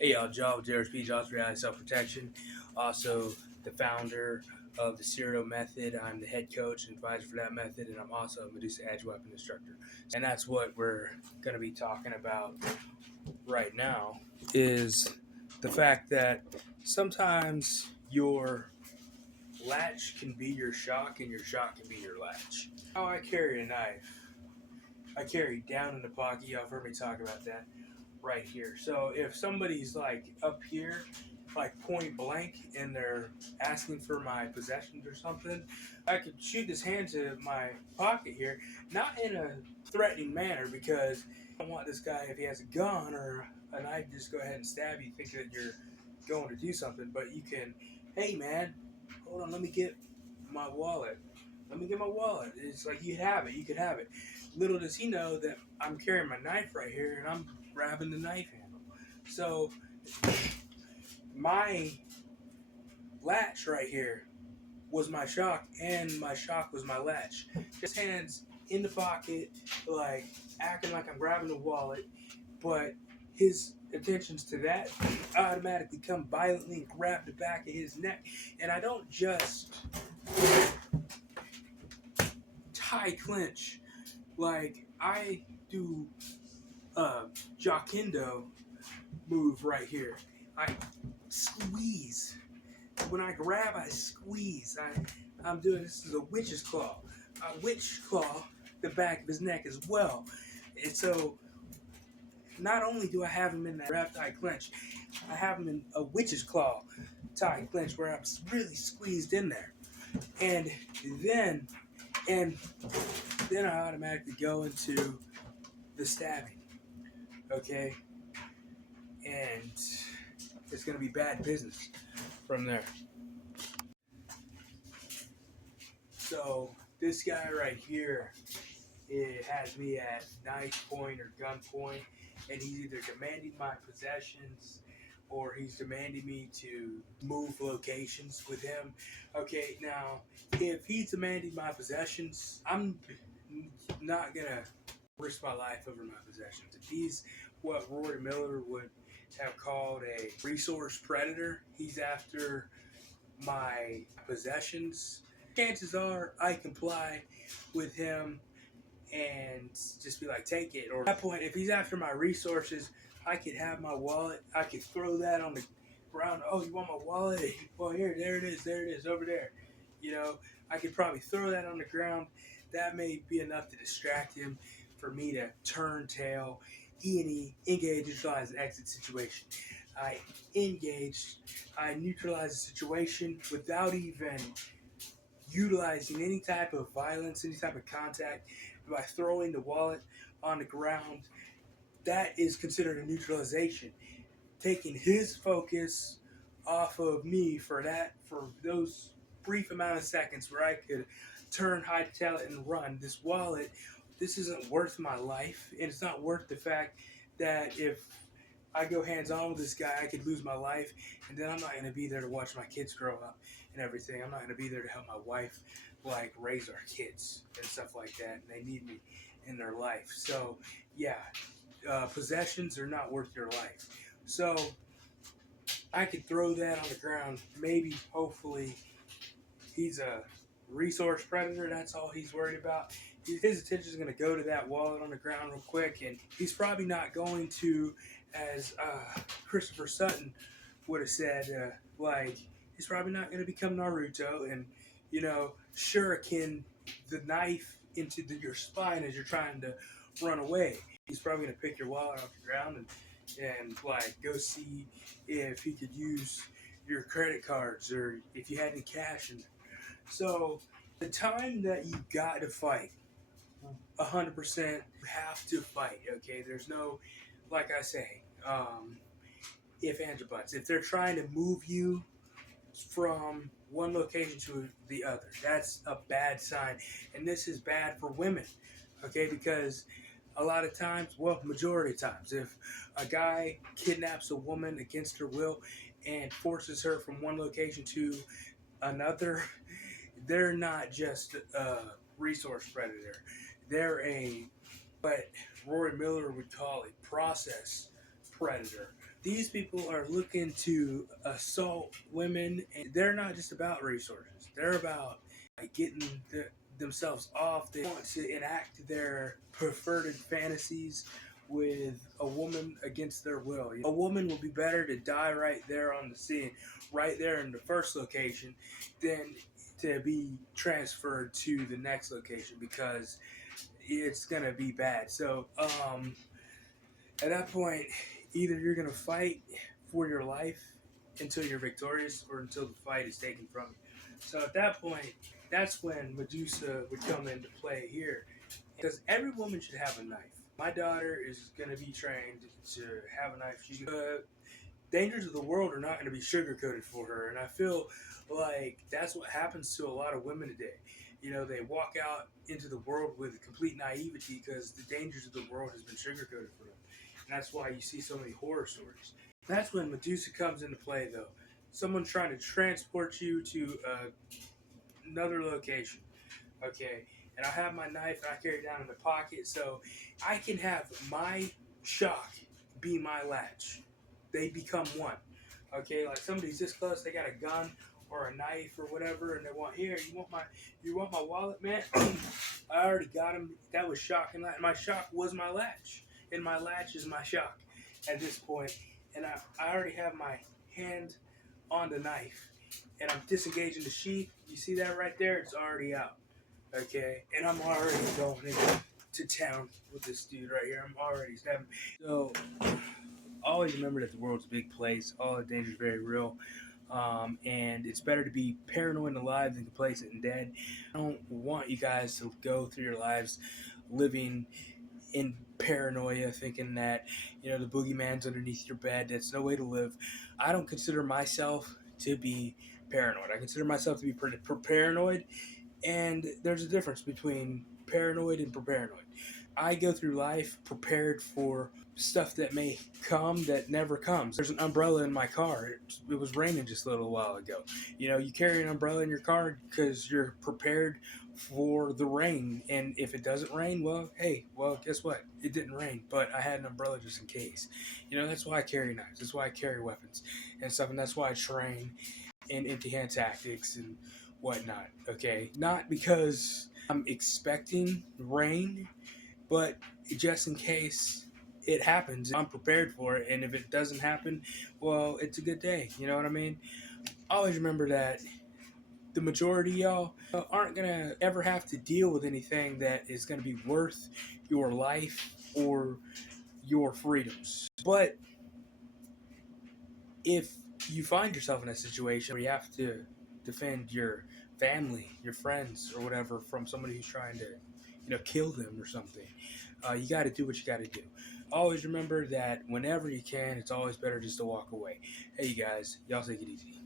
Hey y'all, Joe with JRP, Jaws Reality Self Protection. Also, the founder of the Serial Method. I'm the head coach and advisor for that method, and I'm also a Medusa Edge Weapon instructor. And that's what we're going to be talking about right now is the fact that sometimes your latch can be your shock and your shock can be your latch. How I carry a knife, I carry down in the pocket. Y'all have heard me talk about that. Right here. So if somebody's like up here, like point blank, and they're asking for my possessions or something, I could shoot this hand to my pocket here, not in a threatening manner, because I don't want this guy, if he has a gun or a knife, just go ahead and stab you, think that you're going to do something. But you can, hey man, hold on, let me get my wallet. Let me get my wallet. It's like you could have it. Little does he know that I'm carrying my knife right here and I'm grabbing the knife handle. So my latch right here was my shock, and my shock was my latch. Just hands in the pocket, like acting like I'm grabbing the wallet, but his attentions to that automatically come violently and grab the back of his neck. And I don't just tie clinch, like I do a Jockindo move right here. I squeeze. When I grab, I squeeze. I'm doing this is a witch's claw. I witch claw the back of his neck as well. And so not only do I have him in that grab tie clinch, I have him in a witch's claw tie clinch where I'm really squeezed in there. And then and then I automatically go into the stabbing. Okay? And it's gonna be bad business from there. So this guy right here, it has me at knife point or gun point, and he's either demanding my possessions or he's demanding me to move locations with him. Okay, now if he's demanding my possessions, I'm not gonna risk my life over my possessions. If he's what Rory Miller would have called a resource predator, he's after my possessions, chances are I comply with him and just be like, take it. Or at that point, if he's after my resources, I could have my wallet. I could throw that on the ground. Oh, you want my wallet? Well, here, there it is, over there. You know, I could probably throw that on the ground. That may be enough to distract him for me to turn tail, E&E, engage, neutralize, and exit situation. I engaged, I neutralized the situation without even utilizing any type of violence, any type of contact, by throwing the wallet on the ground. That is considered a neutralization. Taking his focus off of me for those brief amount of seconds where I could turn, hightail it, and run. This wallet, this isn't worth my life, and it's not worth the fact that if I go hands on with this guy, I could lose my life, and then I'm not going to be there to watch my kids grow up and everything. I'm not going to be there to help my wife like raise our kids and stuff like that. And they need me in their life. So yeah, possessions are not worth your life. So I could throw that on the ground. Maybe, hopefully, he's a resource predator. That's all he's worried about. His attention is going to go to that wallet on the ground real quick, and he's probably not going to, as Christopher Sutton would have said, like, he's probably not going to become Naruto and, shuriken the knife into your spine as you're trying to run away. He's probably going to pick your wallet off the ground and like go see if he could use your credit cards or if you had any cash in there. So the time that you got to fight, 100%, you have to fight. Okay, there's no, like I say, if ands or buts. If they're trying to move you from one location to the other, that's a bad sign, and this is bad for women. Okay, because a lot of times, well, majority of times, if a guy kidnaps a woman against her will and forces her from one location to another, they're not just a resource predator. They're what Rory Miller would call a process predator. These people are looking to assault women, and they're not just about resources. They're about getting themselves off. They want to enact their preferred fantasies with a woman against their will. A woman will be better to die right there on the scene, right there in the first location, than to be transferred to the next location because it's gonna be bad. So at that point, either you're gonna fight for your life until you're victorious, or until the fight is taken from you. So at that point, that's when Medusa would come into play here, because every woman should have a knife. My daughter is gonna be trained to have a knife. Dangers of the world are not going to be sugarcoated for her, and I feel like that's what happens to a lot of women today. You know, they walk out into the world with complete naivety because the dangers of the world has been sugarcoated for them, and that's why you see so many horror stories. That's when Medusa comes into play, though. Someone trying to transport you to another location, okay? And I have my knife and I carry it down in the pocket, so I can have my shock be my latch. They become one. Okay, like somebody's this close, they got a gun or a knife or whatever, and they want, here, you want my wallet, man? I already got him. That was shock, and my shock was my latch, and my latch is my shock at this point. And I already have my hand on the knife, and I'm disengaging the sheath. You see that right there? It's already out. Okay, and I'm already going into town with this dude right here. I'm already stabbing. So always remember that the world's a big place. All the danger is very real. And it's better to be paranoid and alive than complacent and dead. I don't want you guys to go through your lives living in paranoia, thinking that, you know, the boogeyman's underneath your bed. That's no way to live. I don't consider myself to be paranoid. I consider myself to be paranoid, and there's a difference between paranoid and paranoid. I go through life prepared for stuff that may come that never comes. There's an umbrella in my car. It was raining just a little while ago. You know, you carry an umbrella in your car because you're prepared for the rain. And if it doesn't rain, well, hey, well, guess what? It didn't rain, but I had an umbrella just in case. You know, that's why I carry knives. That's why I carry weapons and stuff. And that's why I train in empty hand tactics and whatnot. Okay, not because I'm expecting rain, but just in case it happens, I'm prepared for it. And if it doesn't happen, well, it's a good day. You know what I mean? Always remember that the majority of y'all aren't gonna ever have to deal with anything that is gonna be worth your life or your freedoms. But if you find yourself in a situation where you have to defend your family, your friends, or whatever from somebody who's trying to, you know, kill them or something, you got to do what you got to do. Always remember that whenever you can, it's always better just to walk away. Hey, you guys, y'all take it easy.